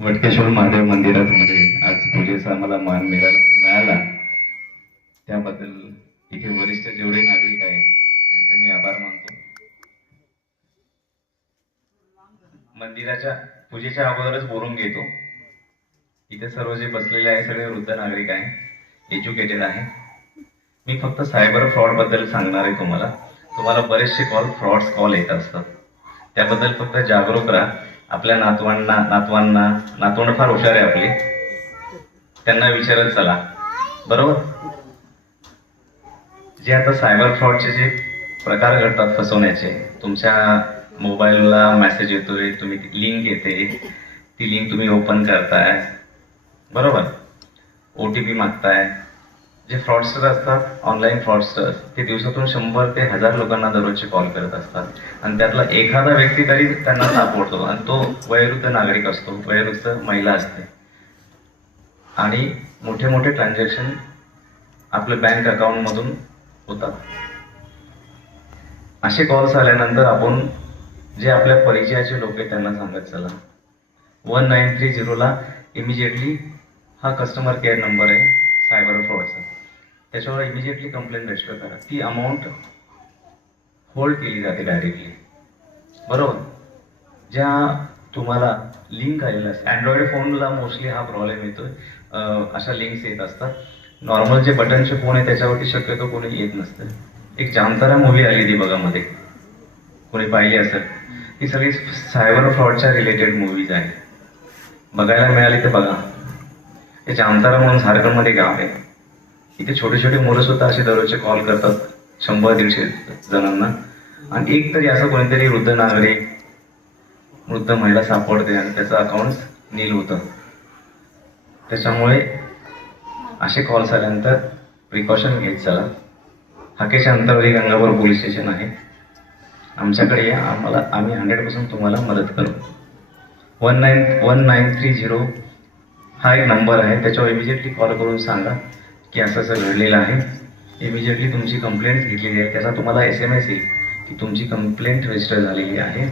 वटकेश्वर महादेव मंदिरात मध्ये आज पूजेचा मला मान मिळाला त्याबद्दल इथे वरिष्ठ जेवढे नागरिक आहे त्यांचे मी आभार मानतो. मंदिराच्या पूजेच्या अगोदरच बोलून घेतो. इथे सर्व जे बसलेले आहे सगळे वृद्ध नागरिक आहे, एज्युकेटेड आहे. मी फक्त सायबर फ्रॉड बद्दल सांगणार आहे. तुम्हाला बरेचसे फ्रॉड्स कॉल येत असतात. त्याबद्दल फक्त जागरूक राहा. आपल्या नातवंड फार हुशार आहे आपले, त्यांना विचारत चला. बरोबर. जे आता सायबर फ्रॉडचे जे प्रकार घडतात फसवण्याचे, तुमच्या मोबाईलला मेसेज येतोय, तुम्ही लिंक येते, ती लिंक तुम्ही ओपन करताय, बरोबर, OTP मागताय. जे फ्रॉडस्टर असतात, ऑनलाईन फ्रॉडस्टर्स, ते दिवसातून 100 ते 1000 लोकांना दररोजचे कॉल करत असतात आणि त्यातला एखादा व्यक्ती तरी त्यांना सापडतो आणि तो वयोवृद्ध नागरिक असतो, वयोवृद्ध महिला असते आणि मोठे मोठे ट्रान्झॅक्शन आपल्या बँक अकाउंटमधून होतात. असे कॉल्स आल्यानंतर आपण जे आपल्या परिचयाचे लोक आहेत त्यांना सांगत चला. 1930 इमिजिएटली हा कस्टमर केअर नंबर आहे सायबर फ्रॉडचा. त्याच्यावर इमिजिएटली कंप्लेंट रजिस्टर करा. ती अमाऊंट होल्ड केली जाते डायरेक्टली, बरोबर. ज्या तुम्हाला लिंक आलेल्या असतात, अँड्रॉइड फोनला मोस्टली हा प्रॉब्लेम येतोय. अशा लिंक्स येत असतात. नॉर्मल जे बटनचे फोन आहे त्याच्यावरती शक्यतो कोणी येत नसतं. एक जामतारा मूवी आली ती बघा मध्ये, कोणी पाहिली असेल. ही सगळी सायबर फ्रॉडच्या रिलेटेड मूवीज आहे. बघायला मिळाली तर बघा. हे जामतारा म्हणून झारखंडमध्ये गाव आहे. इथे छोटे छोटे मुलं सुद्धा असे दररोजचे कॉल करतात 100-150 जणांना आणि एक तरी असं कोणीतरी वृद्ध नागरिक, वृद्ध महिला सापडते आणि त्याचं अकाउंट नील होतं. त्याच्यामुळे असे कॉल्स आल्यानंतर प्रिकॉशन घेत चला. हाकेच्या अंतरावरी गंगापूर पोलीस स्टेशन आहे. आमच्याकडे या, आम्ही 100% तुम्हाला मदत करू. 1930 हा एक नंबर आहे. त्याच्यावर इमिजिएटली कॉल करून सांगा की असं घडलेलं आहे. इमिजिएटली तुमची कंप्लेंट घेतलेली आहे. त्याचा तुम्हाला SMS येईल की तुमची कंप्लेंट रजिस्टर झालेली आहे.